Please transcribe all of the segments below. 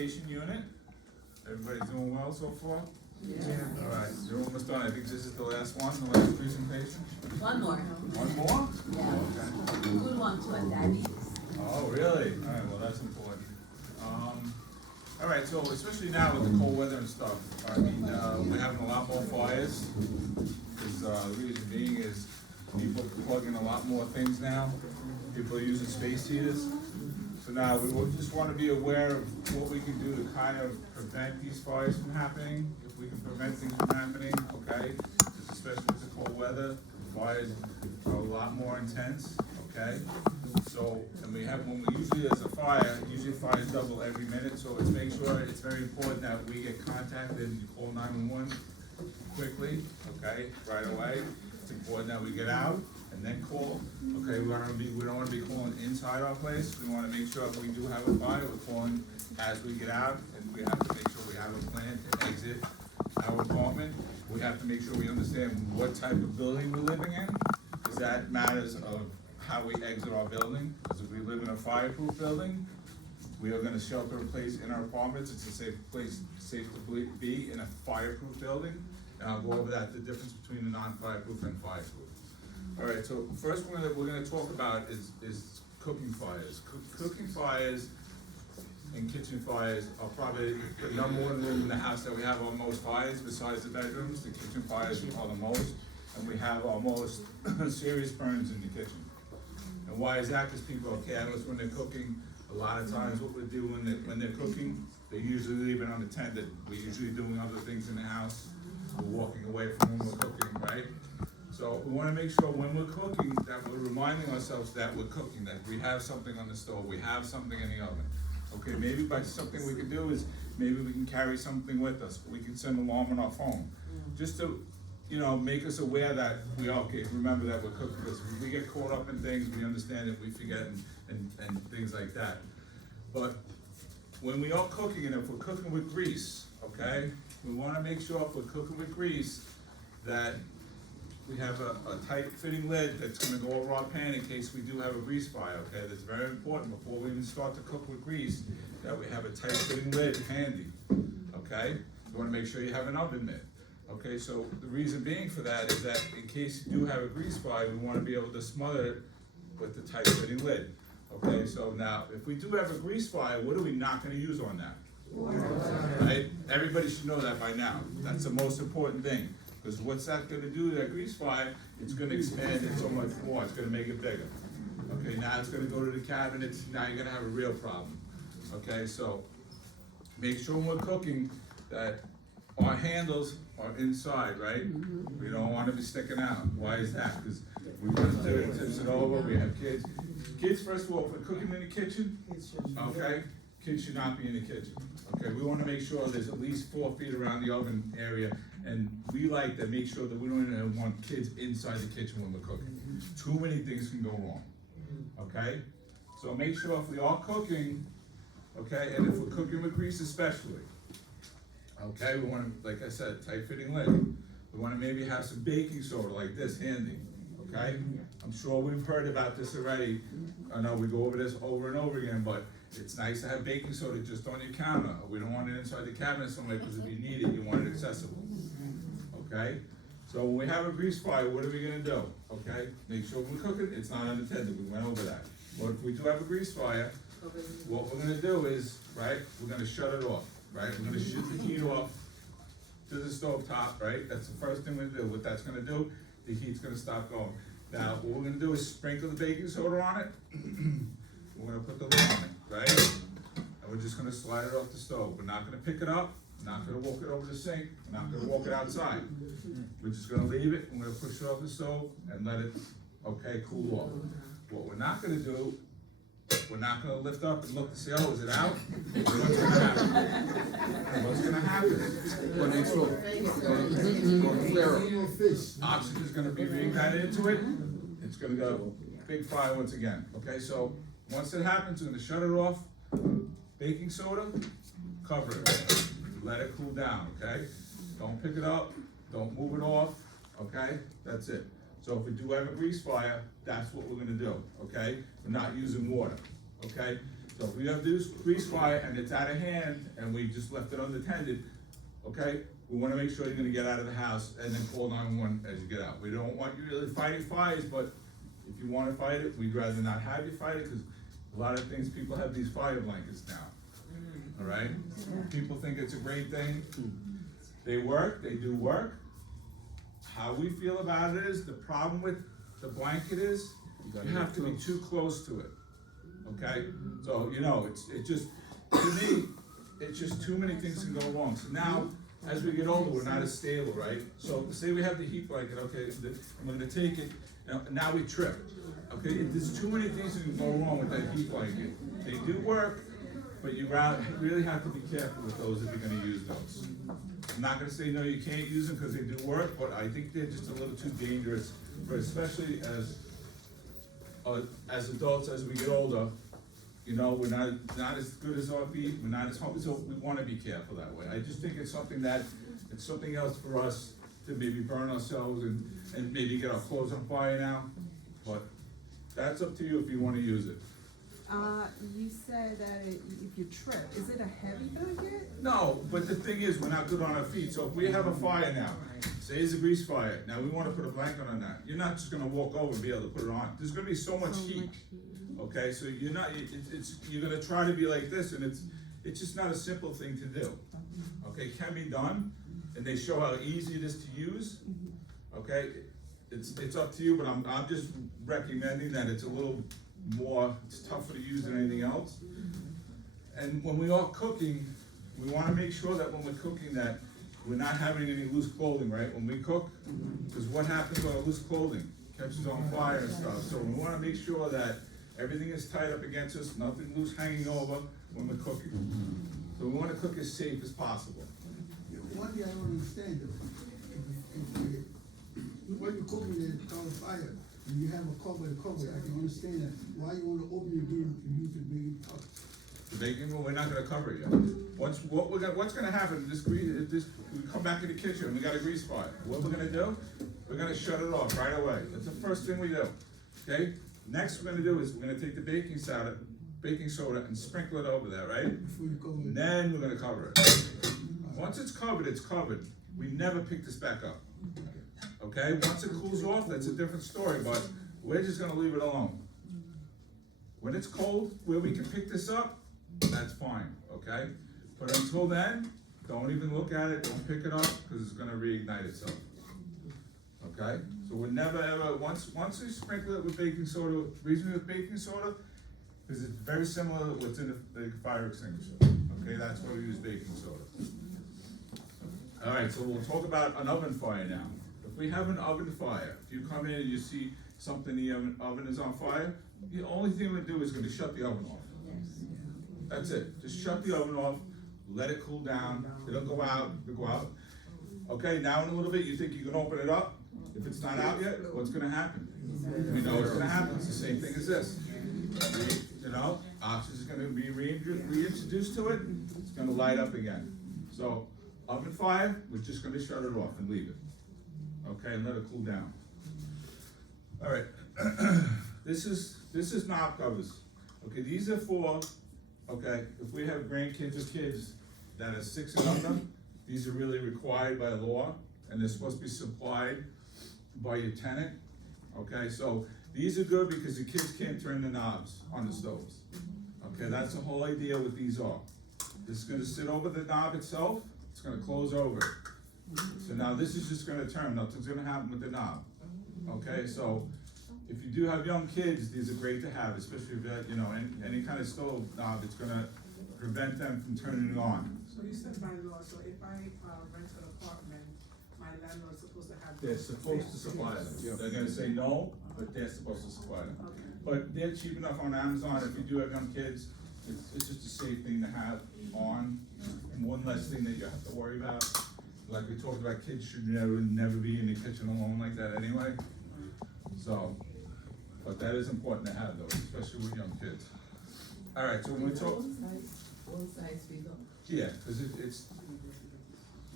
presentation unit. Everybody's doing well so far? Yeah. All right, you're almost done. I think this is the last one, the last presentation. One more. One more? Yeah. Okay. Good one too, and diabetes. Oh, really? All right, well, that's important. All right, so especially now with the cold weather and stuff, I mean, we're having a lot more fires. Because the reason being is people plug in a lot more things now. People are using space heaters. So now we just want to be aware of what we can do to kind of prevent these fires from happening. If we can prevent things from happening, okay? Especially with the cold weather, the fires are a lot more intense, okay? So, and when we usually there's a fire, usually fires double every minute, so let's make sure it's very important that we get contacted and call 911 quickly, okay, right away. It's important that we get out and then call. Okay, we don't want to be calling inside our place. We want to make sure if we do have a fire, we're calling as we get out, and we have to make sure we have a plan to exit our apartment. We have to make sure we understand what type of building we're living in, because that matters of how we exit our building. Because if we live in a fireproof building, we are going to shelter in place in our apartments. It's a safe place, safe to be in a fireproof building. And I'll go over that, the difference between the non-fireproof and fireproof. All right, so first one that we're going to talk about is cooking fires. Cooking fires and kitchen fires are probably the number one room in the house that we have our most fires besides the bedrooms. The kitchen fires are the most, and we have our most serious burns in the kitchen. And why is that? Because people are careless when they're cooking. A lot of times what we do when they're cooking, they usually leave it unattended. We're usually doing other things in the house. We're walking away from when we're cooking, right? So we want to make sure when we're cooking that we're reminding ourselves that we're cooking, that we have something on the stove, we have something in the oven. Okay, maybe by something we can do is maybe we can carry something with us. We can send an alarm on our phone, just to, make us aware that remember that we're cooking. Because we get caught up in things, we understand it, we forget and things like that. But when we are cooking, and if we're cooking with grease, okay, we want to make sure if we're cooking with grease that we have a tight fitting lid that's going to go over our pan in case we do have a grease fire, okay? That's very important before we even start to cook with grease, that we have a tight fitting lid handy, okay? You want to make sure you have an oven mitt, okay? So the reason being for that is that in case you do have a grease fire, we want to be able to smother it with the tight fitting lid, okay? So now, if we do have a grease fire, what are we not going to use on that? Right? Everybody should know that by now. That's the most important thing. Because what's that going to do to that grease fire? It's going to expand it so much more. It's going to make it bigger. Okay, now it's going to go to the cabinets. Now you're going to have a real problem. Okay, so make sure when we're cooking that our handles are inside, right? We don't want to be sticking out. Why is that? Because we want to tips it over. We have kids. Kids, first of all, if we're cooking in the kitchen, okay, kids should not be in the kitchen. Okay, we want to make sure there's at least 4 feet around the oven area, and we like to make sure that we don't even want kids inside the kitchen when we're cooking. Too many things can go wrong. Okay, so make sure if we are cooking, okay, and if we're cooking with grease especially, okay, we want to, like I said, tight fitting lid. We want to maybe have some baking soda like this handy. Okay, I'm sure we've heard about this already. I know we go over this over and over again, but it's nice to have baking soda just on your counter. We don't want it inside the cabinet somewhere, because if you need it, you want it accessible. Okay? So when we have a grease fire, what are we gonna do? Okay? Make sure when we're cooking, it's not unattended. We went over that. But if we do have a grease fire, what we're gonna do is, right, we're gonna shut it off, right? We're gonna shut the heat off to the stove top, right? That's the first thing we do. What that's gonna do, the heat's gonna stop going. Now, what we're gonna do is sprinkle the baking soda on it. We're gonna put the lid on it, right? And we're just gonna slide it off the stove. We're not gonna pick it up, we're not gonna walk it over the sink, we're not gonna walk it outside. We're just gonna leave it, we're gonna push it off the stove and let it, cool off. What we're not gonna do, we're not gonna lift up and look to see, is it out? What's gonna happen? What's gonna happen? Oxygen's gonna be being added into it, it's gonna go big fire once again, okay? So once it happens, we're gonna shut it off, baking soda, cover it, let it cool down, okay? Don't pick it up, don't move it off, okay? That's it. So if we do have a grease fire, that's what we're gonna do, okay? We're not using water, okay? So if we have this grease fire and it's out of hand and we just left it unattended, okay, we wanna make sure you're gonna get out of the house and then call 911 as you get out. We don't want you really fighting fires, but if you wanna fight it, we'd rather not have you fight it, cause a lot of things, people have these fire blankets now, all right? People think it's a great thing. They work, they do work. How we feel about it is, the problem with the blanket is, you have to be too close to it, okay? So, you know, it just, to me, it's just too many things can go wrong. So now, as we get older, we're not as stable, right? So say we have the heat blanket, okay, I'm gonna take it, now we trip, okay? There's too many things that can go wrong with that heat blanket. They do work, but you really have to be careful with those if you're gonna use those. I'm not gonna say no, you can't use them because they do work, but I think they're just a little too dangerous, for especially as adults, as we get older. You know, we're not as good as our feet, we're not as healthy, so we wanna be careful that way. I just think it's something else for us to maybe burn ourselves and maybe get our clothes on fire now, but that's up to you if you wanna use it. You said that if you trip, is it a heavy blanket? No, but the thing is, we're not good on our feet, so if we have a fire now, say it's a grease fire, now we wanna put a blanket on that, you're not just gonna walk over and be able to put it on, there's gonna be so much heat. Okay, so you're gonna try to be like this, and it's just not a simple thing to do. Okay, it can be done, and they show how easy it is to use. Okay, it's up to you, but I'm just recommending that it's a little more, it's tougher to use than anything else. And when we are cooking, we wanna make sure that when we're cooking that we're not having any loose clothing, right? When we cook, because what happens with our loose clothing? Catches on fire and stuff, so we wanna make sure that everything is tied up against us, nothing loose hanging over when we're cooking. So we wanna cook as safe as possible. One thing I don't understand though, when you're cooking it on fire, and you have a cover, I can understand that. Why you wanna open your grill to use the baking powder? The baking, well, we're not gonna cover it yet. What's gonna happen, we come back in the kitchen, and we got a grease fire. What we're gonna do, we're gonna shut it off right away. That's the first thing we do, okay? Next we're gonna do is we're gonna take the baking soda and sprinkle it over there, right? Before you cover it. Then we're gonna cover it. Once it's covered, it's covered. We never pick this back up. Okay, once it cools off, that's a different story, but we're just gonna leave it alone. When it's cold, where we can pick this up, that's fine, okay? But until then, don't even look at it, don't pick it up, because it's gonna reignite itself. Okay, so we're never ever, once we sprinkle it with baking soda, reason with baking soda, because it's very similar to what's in the fire extinguisher. Okay, that's why we use baking soda. All right, so we'll talk about an oven fire now. If we have an oven fire, if you come in and you see something, the oven is on fire, the only thing we do is gonna shut the oven off. That's it, just shut the oven off, let it cool down, it'll go out. Okay, now in a little bit, you think you can open it up. If it's not out yet, what's gonna happen? We know what's gonna happen, it's the same thing as this. You know, oxygen is gonna be reintroduced to it, it's gonna light up again. So, oven fire, we're just gonna shut it off and leave it. Okay, and let it cool down. All right, this is knob covers. Okay, these are for, okay, if we have grandkids or kids that are 6 and under, these are really required by law, and they're supposed to be supplied by your tenant. Okay, so these are good because the kids can't turn the knobs on the stoves. Okay, that's the whole idea what these are. This is gonna sit over the knob itself, it's gonna close over it. So now this is just gonna turn, nothing's gonna happen with the knob. Okay, so if you do have young kids, these are great to have, especially if you know, any kind of stove knob, it's gonna prevent them from turning it on. So you said by law, so if I rent an apartment, my landlord's supposed to have. They're supposed to supply them. They're gonna say no, but they're supposed to supply them. Okay. But they're cheap enough on Amazon, if you do have young kids, it's just a safe thing to have on, and one less thing that you have to worry about. Like we talked about, kids should never be in the kitchen alone like that anyway. So, but that is important to have those, especially with young kids. All right, so when we talk. One size fits all. Yeah, because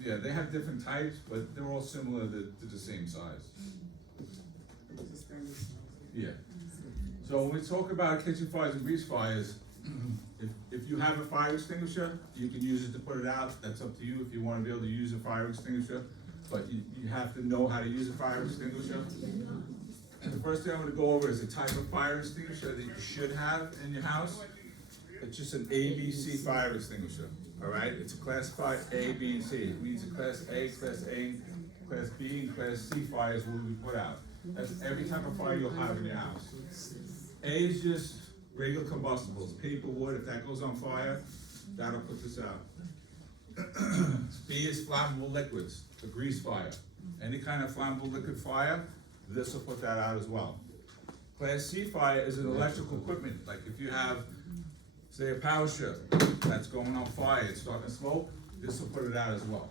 yeah, they have different types, but they're all similar to the same size. Yeah. So when we talk about kitchen fires and grease fires, If you have a fire extinguisher, you can use it to put it out, that's up to you if you wanna be able to use a fire extinguisher, but you have to know how to use a fire extinguisher. And the first thing I'm gonna go over is the type of fire extinguisher that you should have in your house. It's just an ABC fire extinguisher, alright? It's classified A, B, and C. It means a Class A, Class B, and Class C fires will be put out. That's every type of fire you'll have in your house. A is just regular combustibles, paper, wood, if that goes on fire, that'll put this out. B is flammable liquids, a grease fire. Any kind of flammable liquid fire, this will put that out as well. Class C fire is an electrical equipment, like if you have, say, a power strip that's going on fire, it's starting to smoke, this will put it out as well.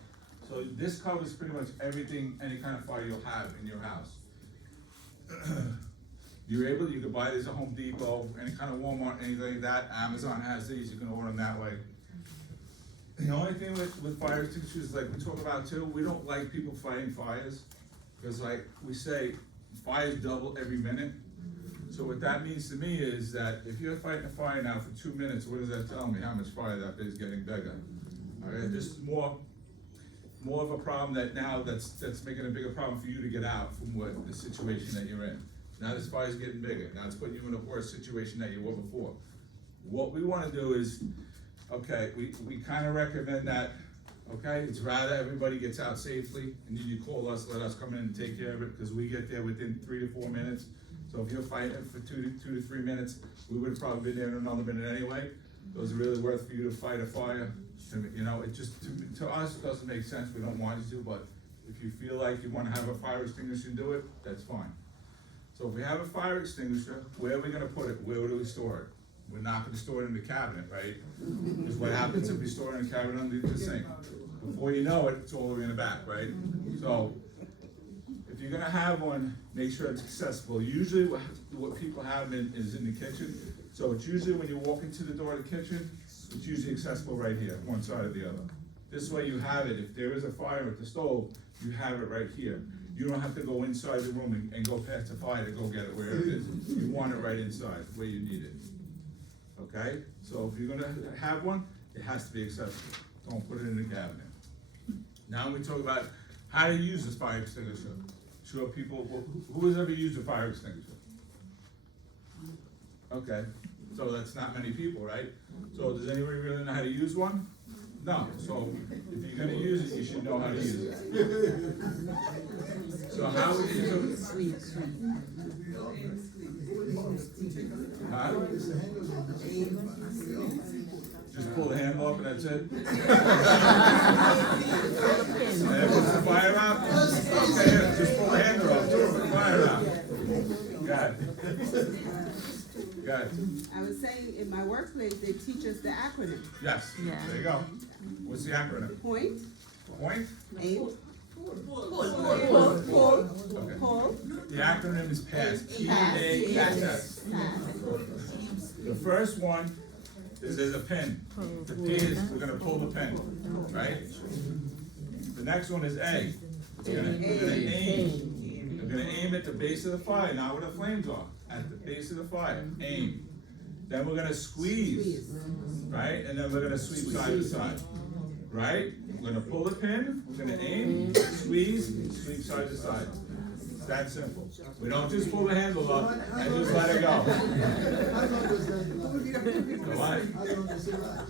So this covers pretty much everything, any kind of fire you'll have in your house. You can buy these at Home Depot, any kind of Walmart, anything like that. Amazon has these, you can order them that way. The only thing with fire extinguishers, like we talk about too, we don't like people fighting fires. Because like we say, fires double every minute. So what that means to me is that if you're fighting a fire now for 2 minutes, what does that tell me? How much fire that is getting bigger? Alright, this is more of a problem that's making a bigger problem for you to get out from what the situation that you're in. Now this fire's getting bigger, now it's putting you in a worse situation than you were before. What we wanna do is, okay, we kinda recommend that, okay, it's rather everybody gets out safely, and you call us, let us come in and take care of it, because we get there within 3 to 4 minutes. So if you're fighting for 2 to 3 minutes, we would've probably been there in another minute anyway. Those are really worth for you to fight a fire, and, you know, it just, to us, it doesn't make sense, we don't want you to, but if you feel like you wanna have a fire extinguisher and do it, that's fine. So if we have a fire extinguisher, where are we gonna put it? Where do we store it? We're not gonna store it in the cabinet, right? Because what happens if we store it in the cabinet underneath the sink? Before you know it, it's all the way in the back, right? So, if you're gonna have one, make sure it's accessible. Usually what people have is in the kitchen. So it's usually when you walk into the door of the kitchen, it's usually accessible right here, one side or the other. This way you have it, if there is a fire at the stove, you have it right here. You don't have to go inside the room and go past the fire to go get it wherever it is. You want it right inside, where you need it. Okay? So if you're gonna have one, it has to be accessible. Don't put it in the cabinet. Now we talk about how to use this fire extinguisher. Sure, people, who has ever used a fire extinguisher? Okay, so that's not many people, right? So does anybody really know how to use one? No, so if you're gonna use it, you should know how to use it. So how would you do it? Huh? Just pull the handle up and that's it? And it puts the fire out? Okay, yeah, just pull the handle up, put the fire out. Got it. Got it. I was saying, in my workplace, they teach us the acronym. Yes, there you go. What's the acronym? Point, Point? aim, Okay. pull, The acronym is PASS, P-A-S-S. The first one is there's a pin. The P is, we're gonna pull the pin, right? The next one is A. We're gonna aim. We're gonna aim at the base of the fire, not where the flames are, at the base of the fire, aim. Then we're gonna squeeze, right? And then we're gonna sweep side to side, right? We're gonna pull the pin, we're gonna aim, squeeze, sweep side to side. It's that simple. We don't just pull the handle up and just let it go. I don't understand that. Why? I don't understand that.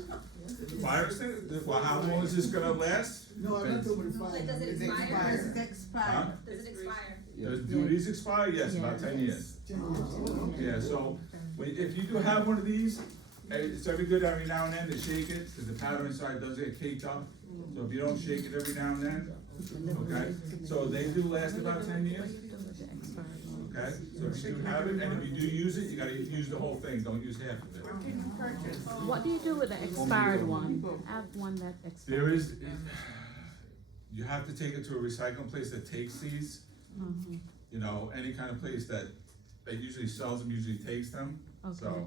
Fire extinguisher, well, how long is this gonna last? No, I'm not talking about fire. Does it expire? Huh? Does it expire? Do these expire? Yes, about 10 years. Yeah, so, if you do have one of these, it's every good every now and then to shake it, because the powder inside does get caked up. So if you don't shake it every now and then, okay? So they do last about 10 years. Okay, so if you do have it, and if you do use it, you gotta use the whole thing, don't use half of it. What do you do with the expired one? I have one that expired. There is, you have to take it to a recycling place that takes these. You know, any kind of place that usually sells them, usually takes them. So Okay.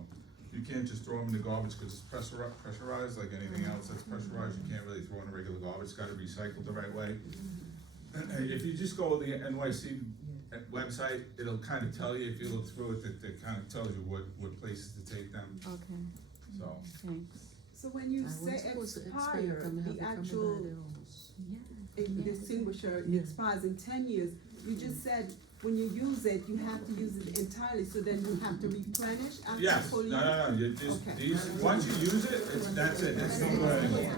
you can't just throw them in the garbage because it's pressurized like anything else that's pressurized. You can't really throw in the regular garbage, it's gotta be recycled the right way. If you just go to the NYC website, it'll kind of tell you, if you look through it, it kind of tells you what places to take them. Okay. so. Thanks. So when you say expire, the actual extinguisher expires in 10 years, you just said when you use it, you have to use it entirely, so then you have to replenish after Yes, full use? no, you just, Okay. these, once you use it, that's it, it's no good anymore.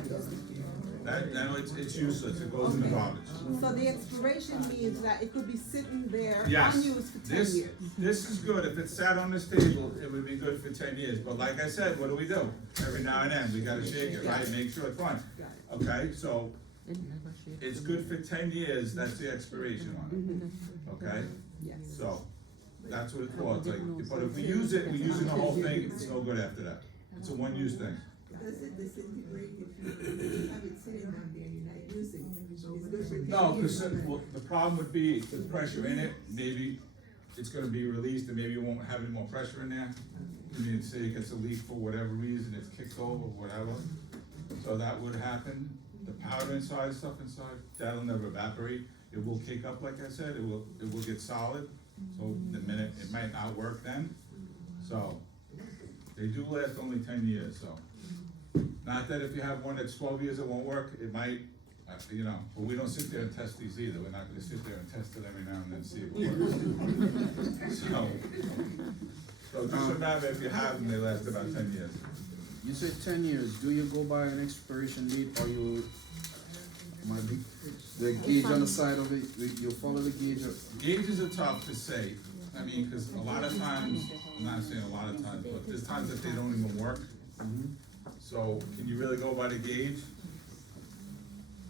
That, now it's useless, it goes in the garbage. So the expiration means that it could be sitting there Yes, unused for 10 this, years? this is good, if it sat on this table, it would be good for 10 years, but like I said, what do? Every now and then, we gotta shake it, right, make sure it's fine. Got it. Okay, so, it's good for 10 years, that's the expiration on it, okay? Yes. So, that's what it's for, it's like, but if we use it the whole thing, it's no good after that. It's a one-use thing. Does it disintegrate if you have it sitting down there and you're not using it? It's good for 10 No, years. because, well, the problem would be the pressure in it, maybe it's gonna be released and maybe you won't have any more pressure in there. I mean, say it gets a leak for whatever reason, it's kicked over, whatever, so that would happen. The powder inside, stuff inside, that'll never evaporate, it will kick up, like I said, it will get solid, so the minute, it might not work then. So, they do last only 10 years, so. Not that if you have one that's 12 years, it won't work, it might, you know, but we don't sit there and test these either, we're not gonna sit there and test it every now and then, see if it works. So just remember, if you have them, they last about 10 years. You said 10 years, do you go by an expiration date or you, the gauge on the side of it, you follow the gauge? Gauges are tough to say, I mean, cause a lot of times, I'm not saying a lot of times, but there's times that they don't even work. So, can you really go by the gauge?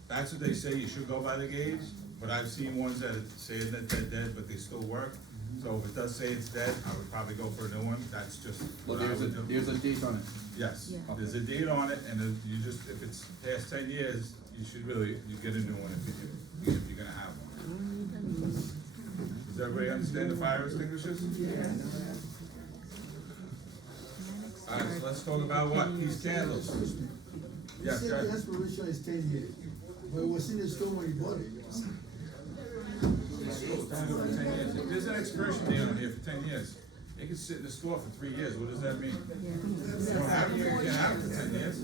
That's what they say, you should go by the gauge, but I've seen ones that say that they're dead, but they still work. So if it does say it's dead, I would probably go for a new one, that's just Well, what I would do. there's a date on it. Yes, Yeah. there's a date on it, and you just, if it's past 10 years, you should really, you get a new one if you're gonna have one. Does everybody understand the fire extinguishers? Alright, so let's talk about what, these candles. You Yes, said go the ahead. expiration is 10 years, but it was in the store when you bought it. If there's an expiration date on here for 10 years, it can sit in the store for 3 years, what does that mean? You don't have it, you can't have it for 10 years.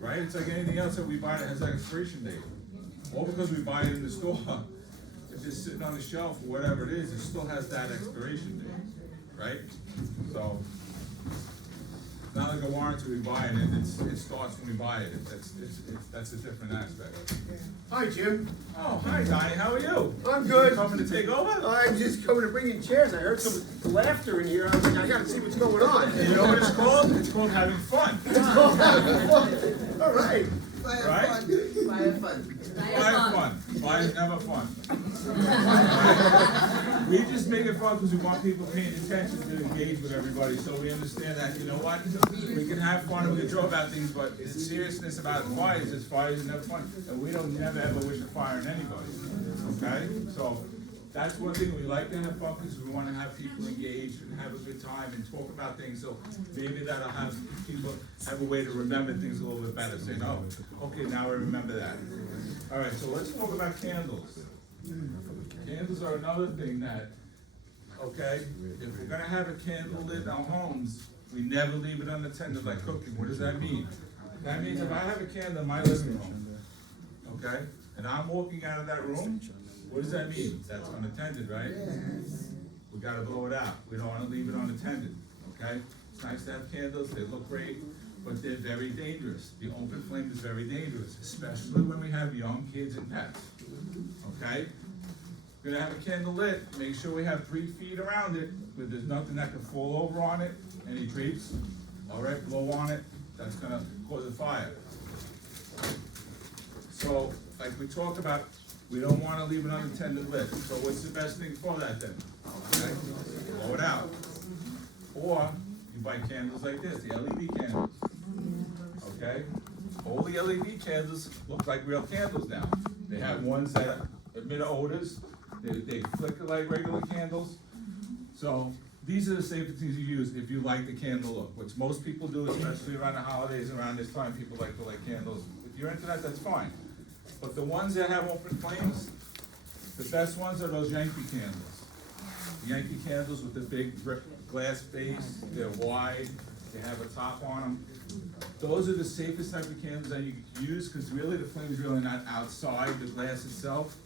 Right, it's like anything else that we buy that has an expiration date. All because we buy it in the store, if it's sitting on the shelf or whatever it is, it still has that expiration date, right? So, it's not like a warranty we buy it, it starts when we buy it, that's a different aspect. Hi, Jim. Oh, hi Donnie, how are you? I'm good. You coming to take over? I'm just coming to bring in chairs. I heard some laughter in here. I was like, I gotta see what's going on. You know what it's called? It's called having fun. All right. Right? Fire fun. Fire fun. Fire's never fun. We just make it fun because we want people paying attention to engage with everybody, so we understand that, you know what? We can have fun and we can joke about things, but the seriousness about fires is never fun. And we don't never ever wish a fire on anybody, okay? So, that's one thing, we like to have fun because we want to have people engaged and have a good time and talk about things, so maybe that'll have people have a way to remember things a little bit better, saying, oh, okay, now I remember that. All right, so let's talk about candles. Candles are another thing that, okay, if we're gonna have a candle lit in our homes, we never leave it unattended like cooking. What does that mean? That means if I have a candle in my living room, okay, and I'm walking out of that room, what does that mean? That's unattended, right? We gotta blow it out. We don't wanna leave it unattended, okay? It's nice to have candles, they look great, but they're very dangerous. The open flame is very dangerous, especially when we have young kids and pets, okay? We're gonna have a candle lit, make sure we have 3 feet around it, where there's nothing that can fall over on it, any drapes, all right, blow on it, that's gonna cause a fire. So, like we talked about, we don't wanna leave it unattended lit, so what's the best thing for that then? Okay, blow it out. Or, you buy candles like this, the LED candles, okay? All the LED candles look like real candles now. They have ones that emit odors, they flicker like regular candles. So, these are the safest things you use if you like the candle look, which most people do, especially around the holidays, around this time, people like to light candles. If you're into that, that's fine. But the ones that have open flames, the best ones are those Yankee candles. Yankee candles with the big glass base, they're wide, they have a top on them. Those are the safest type of candles that you can use, because really the flame is really not outside the glass itself.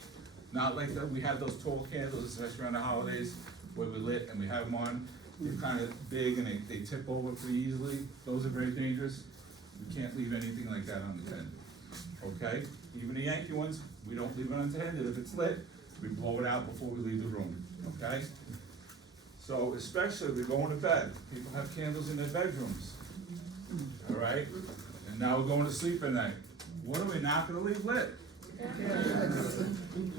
Not like that, we have those tall candles, especially around the holidays, where we lit and we have them on. They're kind of big and they tip over pretty easily. Those are very dangerous. We can't leave anything like that unattended, okay? Even the Yankee ones, we don't leave it unattended. If it's lit, we blow it out before we leave the room, okay? So especially if we're going to bed, people have candles in their bedrooms, all right? And now we're going to sleep at night. What are we not gonna leave lit?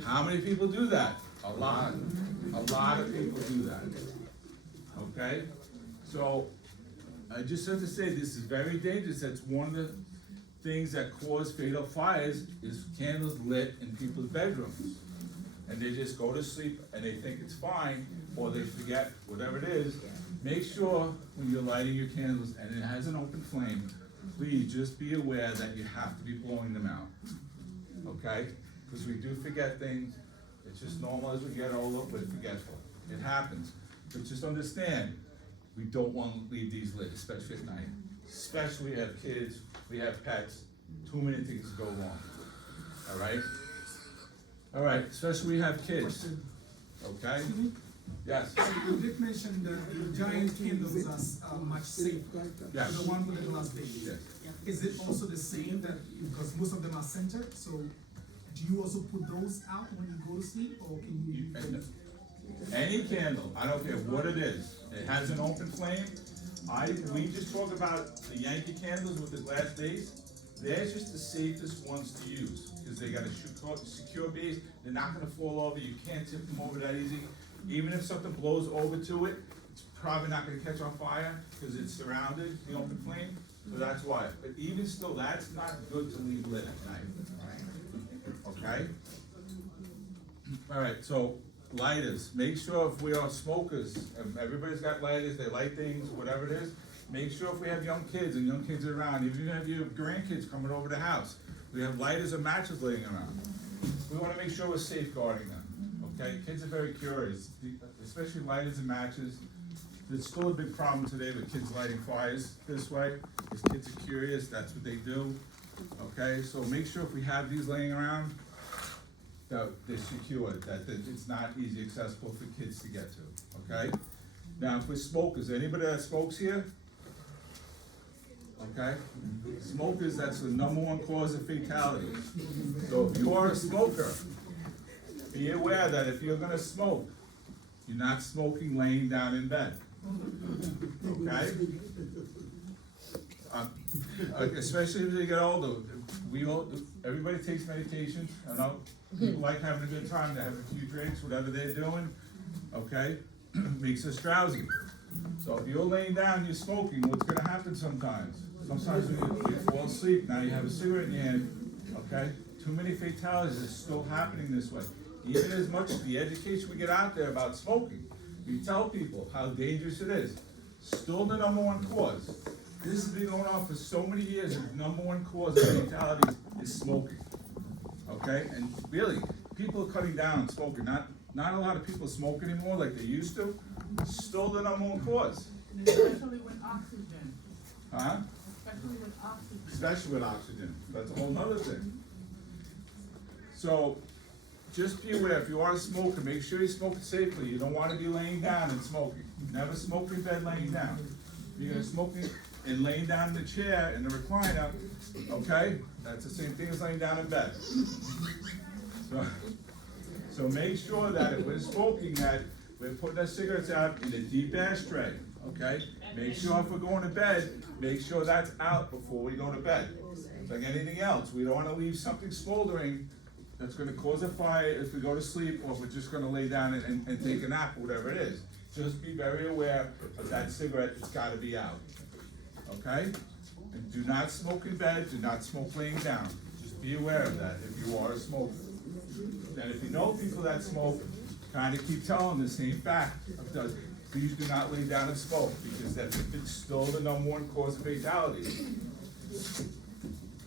How many people do that? A lot of people do that, okay? So, I just have to say, this is very dangerous. That's one of the things that cause fatal fires, is candles lit in people's bedrooms. And they just go to sleep and they think it's fine, or they forget, whatever it is. Make sure when you're lighting your candles and it has an open flame, please just be aware that you have to be blowing them out, okay? Because we do forget things. It's just normal as we get older, we're forgetful. It happens. But just understand, we don't want to leave these lit, especially at night. Especially we have kids, we have pets, too many things go wrong, all right? All right, especially we have kids, okay? Yes, You did mention that the giant candles are much safer, yes, the one with the glass base. yes. Is it also the same that, because most of them are centered, so do you also put those out when you go to sleep, or can you use And those? any candle, I don't care what it is, it has an open flame. We just talk about the Yankee candles with the glass base. They're just the safest ones to use, because they got a secure base, they're not gonna fall over, you can't tip them over that easy. Even if something blows over to it, it's probably not gonna catch on fire, because it's surrounded, the open flame, so that's why. But even still, that's not good to leave lit at night, okay? All right, so lighters, make sure if we are smokers, if everybody's got lighters, they light things, whatever it is, make sure if we have young kids and young kids are around, even if you have grandkids coming over the house, we have lighters or matches laying around. We wanna make sure we're safeguarding them, okay? Kids are very curious, especially lighters and matches. There's still a big problem today with kids lighting fires this way, because kids are curious, that's what they do, okay? So make sure if we have these laying around, that they're secured, that it's not easy accessible for kids to get to, okay? Now, if we're smokers, anybody that smokes here? Okay? Smokers, that's the #1 cause of fatality. So if you are a smoker, be aware that if you're gonna smoke, you're not smoking laying down in bed, okay? Especially as they get older, everybody takes medication, I know, people like having a good time, they have a few drinks, whatever they're doing, okay? Makes us drowsy. So if you're laying down, you're smoking, what's gonna happen sometimes? Sometimes when you fall asleep, now you have a cigarette in your hand, okay? Too many fatalities are still happening this way. Even as much as the education we get out there about smoking, we tell people how dangerous it is. Still the #1 cause. This has been going on for so many years, and the #1 cause of fatalities is smoking. Okay, and really, people are cutting down on smoking, not a lot of people smoke anymore like they used to. Still the #1 cause. And especially with oxygen, Huh? especially with oxygen. Especially with oxygen, that's a whole nother thing. So, just be aware, if you are a smoker, make sure you smoke it safely, you don't wanna be laying down and smoking. Never smoke in bed laying down. If you're gonna smoke and laying down in the chair, in the recliner, okay, that's the same thing as laying down in bed. So make sure that if we're smoking, that we're putting our cigarettes out in a deep ashtray, okay? Make sure if we're going to bed, make sure that's out before we go to bed. It's like anything else, we don't wanna leave something smoldering that's gonna cause a fire if we go to sleep, or if we're just gonna lay down and take a nap, or whatever it is. Just be very aware of that cigarette, it's gotta be out, okay? And do not smoke in bed, do not smoke laying down. Just be aware of that if you are a smoker. And if you know people that smoke, kinda keep telling the same fact. Please do not lay down and smoke, because it's still the #1 cause of fatality.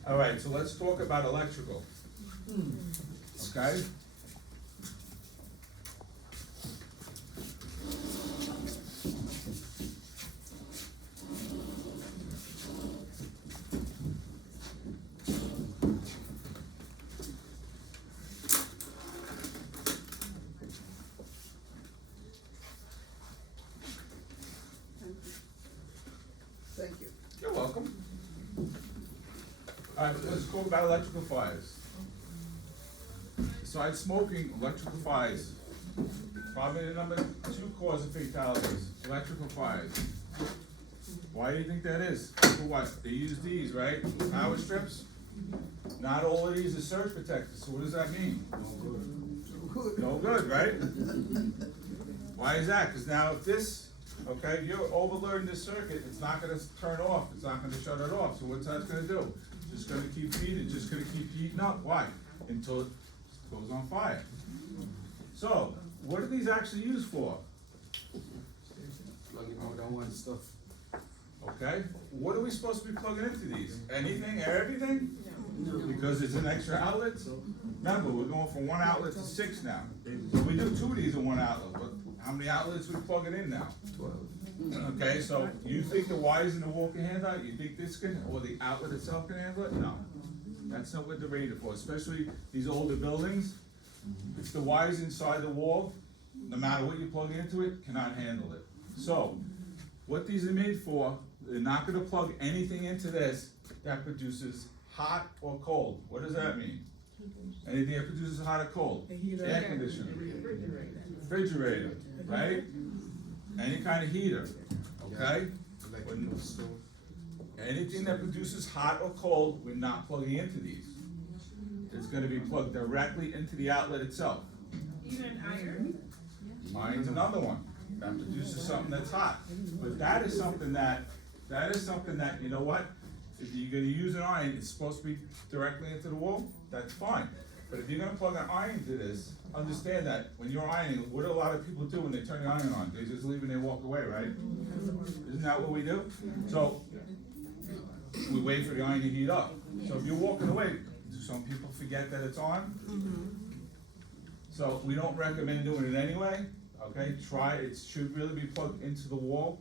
All right, so let's talk about electrical. Okay? Alright, let's talk about electrical fires. Besides smoking, electrical fires, probably the number 2 cause of fatalities, electrical fires. Why do you think that is? For what? They use these, right? Power strips? Not all of these are surge protectors, so what does that mean? No good, right? Why is that? Cause now if this, okay, if you're overloading this circuit, it's not gonna turn off, it's not gonna shut it off, so what's that gonna do? Just gonna keep feeding, just gonna keep heating up, why? Until it goes on fire. So, what are these actually used for? Plugging out that one stuff. Okay, what are we supposed to be plugging into these? Anything, everything? Because it's an extra outlet? Remember, we're going from 1 outlet to 6 now. So we do 2 of these in 1 outlet, but how many outlets we plugging in now? 12. Okay, so you think the wires in the wall can handle it? You think this can, or the outlet itself can handle it? No. That's not what they're rated for, especially these older buildings. It's the wires inside the wall, no matter what you plug into it, cannot handle it. So, what these are made for, they're not gonna plug anything into this that produces hot or cold. What does that mean? Anything that produces hot or cold? Air conditioner, refrigerator, right? Any kind of heater, okay? Anything that produces hot or cold, we're not plugging into these. It's gonna be plugged directly into the outlet itself. Even iron? Iron's another one, that produces something that's hot. But that is something that, you know what? If you're gonna use an iron, it's supposed to be directly into the wall, that's fine. But if you're gonna plug an iron to this, understand that when you're ironing, what do a lot of people do when they turn the iron on? They just leave and they walk away, right? Isn't that what we do? So, we wait for the iron to heat up. So if you're walking away, do some people forget that it's on? So we don't recommend doing it anyway, okay? Try, it should really be plugged into the wall.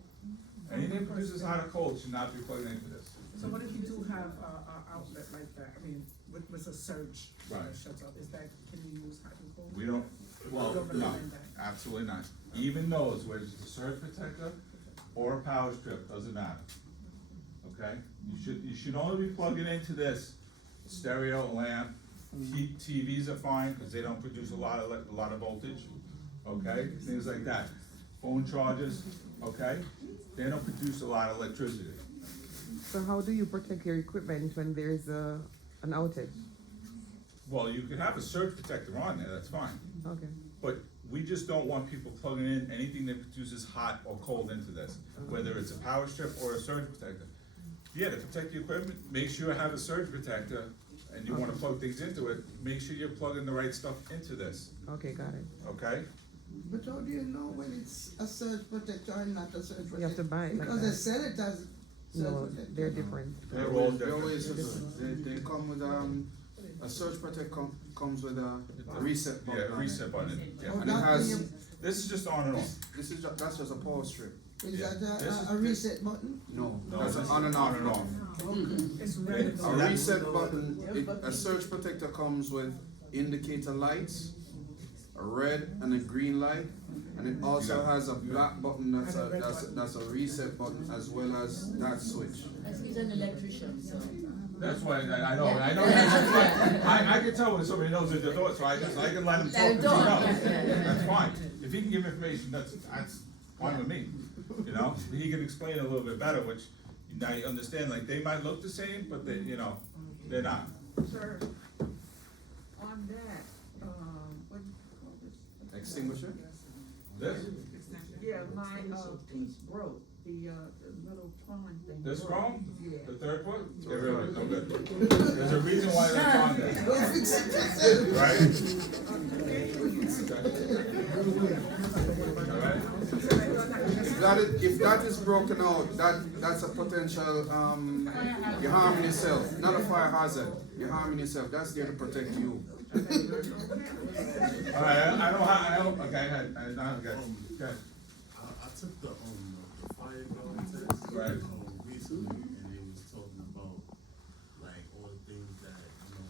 Anything that produces hot or cold should not be plugged into this. So what if you do have a outlet like that, I mean, with a surge that Right. shuts off, is that, can you use hot and cold? We don't, well, Don't no, recommend that. absolutely not. Even those, whether it's a surge protector or a power strip, doesn't matter. Okay? You should only be plugging into this stereo lamp. TVs are fine, cause they don't produce a lot of voltage, okay? Things like that. Phone chargers, okay? They don't produce a lot of electricity. So how do you protect your equipment when there's an outage? Well, you could have a surge protector on there, that's fine. Okay. But we just don't want people plugging in anything that produces hot or cold into this, whether it's a power strip or a surge protector. Yeah, to protect your equipment, make sure you have a surge protector, and you wanna plug things into it, make sure you're plugging the right stuff into this, Okay, got it. okay? But how do you know when it's a surge protector and not a surge protector? You have to buy it like Because they that. sell it as surge No, protector. they're different. They're all They always, different. they come with, a surge protect comes with a reset button. Yeah, reset button, yeah. Oh, And it that has, when you- This is just on and off. this is, that's just a power strip. Is Yeah. that This is- a reset button? No, No, that's this an is on and off. It's red. So A that- reset button, a surge protector comes with indicator lights, a red and a green light, and it also has a black button that's a reset button as well as that switch. He's an electrician, so. That's why, I know, I can tell when somebody knows what they're doing, so I can let him talk, 'cause he knows. That's fine. If he can give information, that's fine with me, you know? He can explain it a little bit better, which now you understand, like, they might look the same, but they, you know, they're not. Sir, on that, what do you call this? Extinguisher? This, Yeah, my, piece broke, the little phone thing. this broke. Chrome, Yeah. the third one, they really come good. There's a reason why they're on there, Go fix it yourself. right? Alright? If that is broken out, that's a potential, you're harming yourself, not a fire hazard, you're harming yourself, that's there to protect you. Alright, I don't, okay, I got, okay. I took the fire going test Right. recently, and they was talking about like all the things that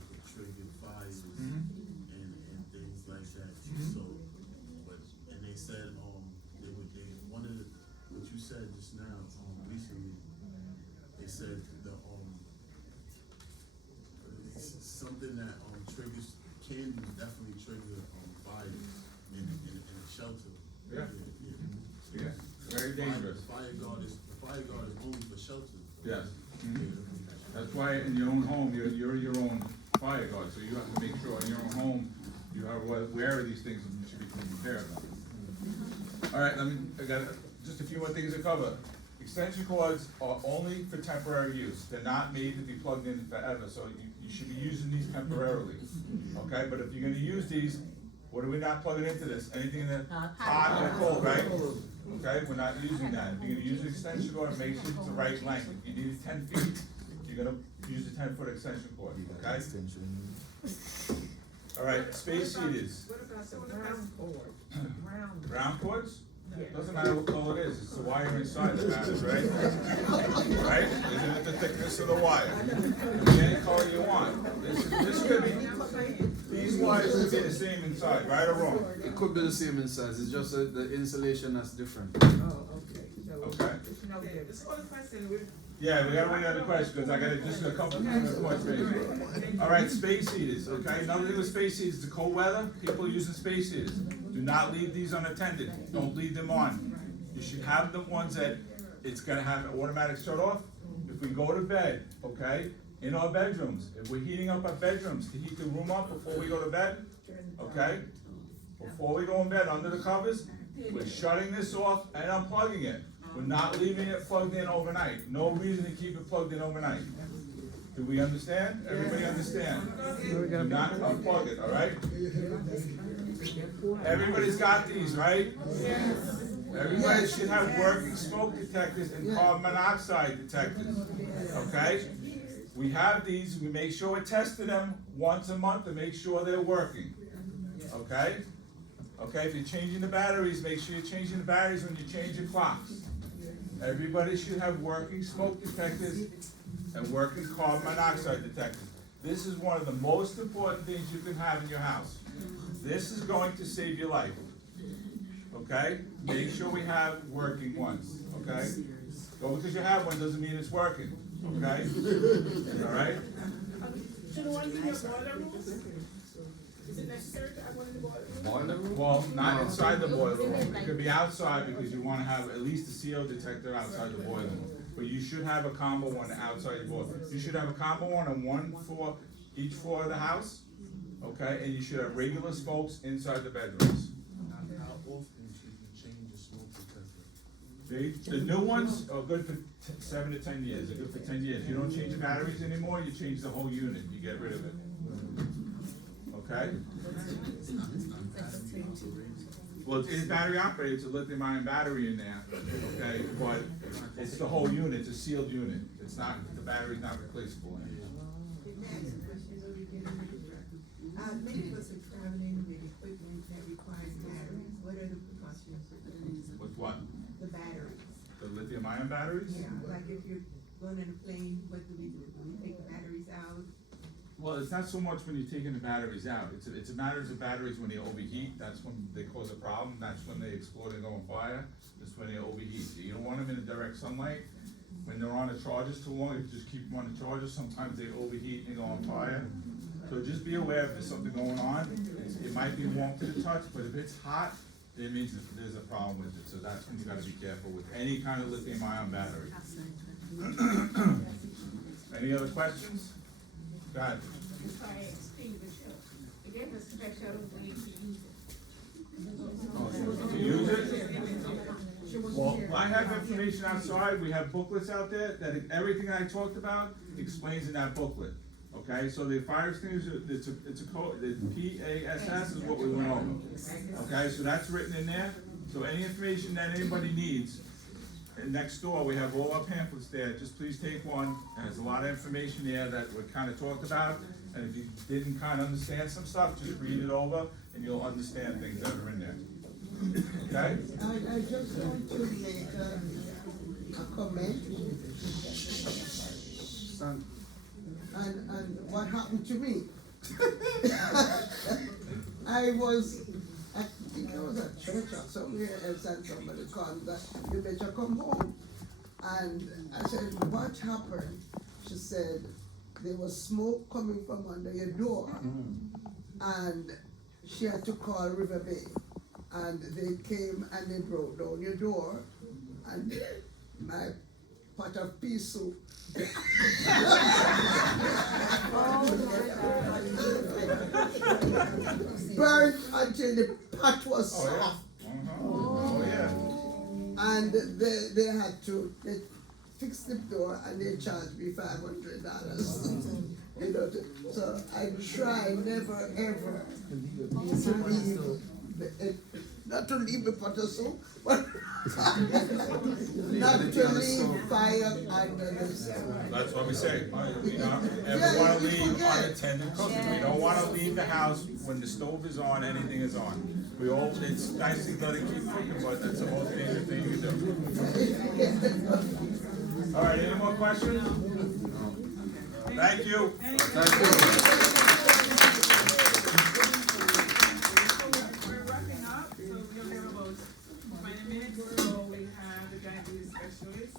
could trigger fires and things like that. So, and they said they one of the what you said just now recently. They said that, triggers, can definitely trigger, fire in a shelter. Yeah. Yeah. Yeah, very dangerous. The fire guard is only for shelter. Yes. That's why in your own home, you're your own fire guard, so you have to make sure in your own home, you are aware of these things and you should be taking care of them. All right, I got just a few more things to cover. Extension cords are only for temporary use. They're not made to be plugged in forever, so you should be using these temporarily. Okay, but if you're gonna use these, what are we not plugging into this? Anything that's hot or cold, right? Okay, we're not using that. If you're gonna use an extension cord, make sure it's the right length. If you need it 10 feet, you're gonna use a 10-foot extension cord, okay? All right, space heaters. What about the round board? Round. Round cords? Doesn't matter what color it is, it's the wire inside that matters, right? Right? Isn't it the thickness of the wire? It can be any color you want. This could be, these wires could be the same inside, right or wrong? It could be the same in size, it's just that the insulation that's different. Oh, okay. So Okay. it's no different. This other question, with Yeah, we got one other question, because I got just a couple of points made. All right, space heaters, okay? Another thing with space heaters, the cold weather, people are using space heaters. Do not leave these unattended. Don't leave them on. You should have the ones that it's gonna have an automatic shut off. If we go to bed, okay, in our bedrooms, if we're heating up our bedrooms to heat the room up before we go to bed, okay? Before we go in bed, under the covers, we're shutting this off and unplugging it. We're not leaving it plugged in overnight. No reason to keep it plugged in overnight. Do we understand? Everybody understand? Do not unplug it, all right? Everybody's got these, right? Everybody should have working smoke detectors and carbon monoxide detectors, okay? We have these, we make sure we tested them once a month to make sure they're working, okay? Okay, if you're changing the batteries, make sure you're changing the batteries when you change your clocks. Everybody should have working smoke detectors and working carbon monoxide detectors. This is one of the most important things you can have in your house. This is going to save your life, okay? Make sure we have working ones, okay? So because you have one doesn't mean it's working, okay? All right? should one be in your boiler rooms? Is it necessary to have one in the boiler room? Boiler room? Well, not inside the boiler room, it could be outside because you wanna have at least a CO detector outside the boiler room. But you should have a combo one outside your boiler. You should have a combo one on one floor, each floor of the house, okay? And you should have regular smokes inside the bedrooms. How often should you change your smoke detector? The new ones are good for 7 to 10 years, they're good for 10 years. You don't change the batteries anymore, you change the whole unit, you get rid of it. Okay? Well, it's battery operated, it's a lithium ion battery in there, okay, but it's the whole unit, it's a sealed unit, it's not, the battery's not replaceable in it. Many of us are traveling with equipment that requires batteries. What are the precautions? With what? The batteries. The lithium ion batteries? Yeah, like if you're going on a plane, what do we do? Do we take the batteries out? Well, it's not so much when you're taking the batteries out, it's a matter of the batteries when they overheat, that's when they cause a problem, that's when they explode and go on fire, that's when they overheat. You don't want them in the direct sunlight, when they're on the chargers too long, you just keep them on the chargers, sometimes they overheat and go on fire. So just be aware if there's something going on, it might be warm to the touch, but if it's hot, it means that there's a problem with it, so that's when you gotta be careful with any kind of lithium ion battery. Any other questions? Go ahead. Fire extinguisher. There's a special way to use it. To use it? Well, I have information outside, we have booklets out there, that everything I talked about explains in that booklet. Okay, so the fire extinguisher, it's a code, the PASS is what we went over. Okay, so that's written in there, so any information that anybody needs, and next door, we have all our pamphlets there, just please take one, and there's a lot of information there that we kinda talked about, and if you didn't kinda understand some stuff, just read it over, and you'll understand things that are in there. Okay? I just want to make a comment. And what happened to me? I think I was at church or somewhere else, and somebody called that you better come home. And I said, what happened? She said, there was smoke coming from under your door, and she had to call River Bay, and they came and they broke down your door, and my pot of pea soup. Burnt until the pot was soft. Oh, yeah. And they had to fix the door and they charged me $500. You know, so I try never ever to leave not to leave the pot of soup, but not to leave fire under the stove. That's what we say. We don't ever wanna leave unattended cooking. We don't wanna leave the house when the stove is on, anything is on. It's nice to go to keep cooking, but that's the most dangerous thing you can do. All right, any more questions? Thank you. We're wrapping up, so we only have about 20 minutes, so we have the diabetes specialist.